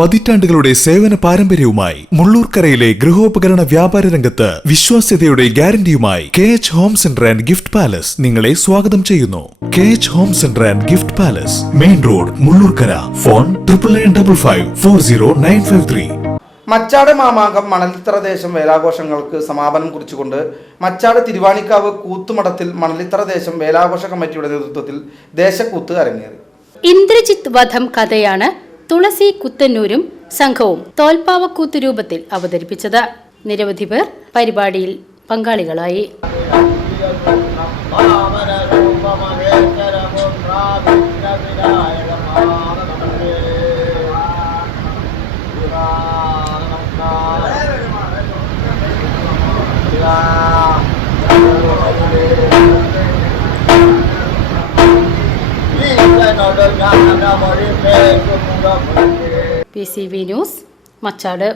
പതിറ്റാണ്ടുകളുടെ സേവന പാരമ്പര്യവുമായി മുള്ളൂർക്കരയിലെ ഗൃഹോപകരണ വ്യാപാര രംഗത്ത് വിശ്വാസ്യതയുടെ ഗ്യാരണ്ടിയുമായി K H home centre and gift palace നിങ്ങളെ സ്വാഗതം ചെയ്യുന്നു. K H home centre and gift palace main road Mullurkara. Phone triple nine double five four zero nine five three Machad Mamangam Manalithara ദേശം വേലാഘോഷങ്ങൾക്ക് സമാപനം കുറിച്ചുകൊണ്ട് മച്ചാട് തിരുവാണിക്കാവ് കൂത്തുമഠത്തിൽ മണലിത്തറ ദേശം വേലാഘോഷ കമ്മിറ്റിയുടെ നേതൃത്വത്തിൽ ദേശക്കൂത്ത് അരങ്ങേറി ഇന്ദ്രജിത്ത് വധം കഥയാണ് തുളസി കുത്തന്നൂരും സംഘവും തോൽപ്പാവക്കൂത്ത് രൂപത്തിൽ അവതരിപ്പിച്ചത്. നിരവധി പേർ പരിപാടിയിൽ പങ്കാളികളായി. P C V news Machad.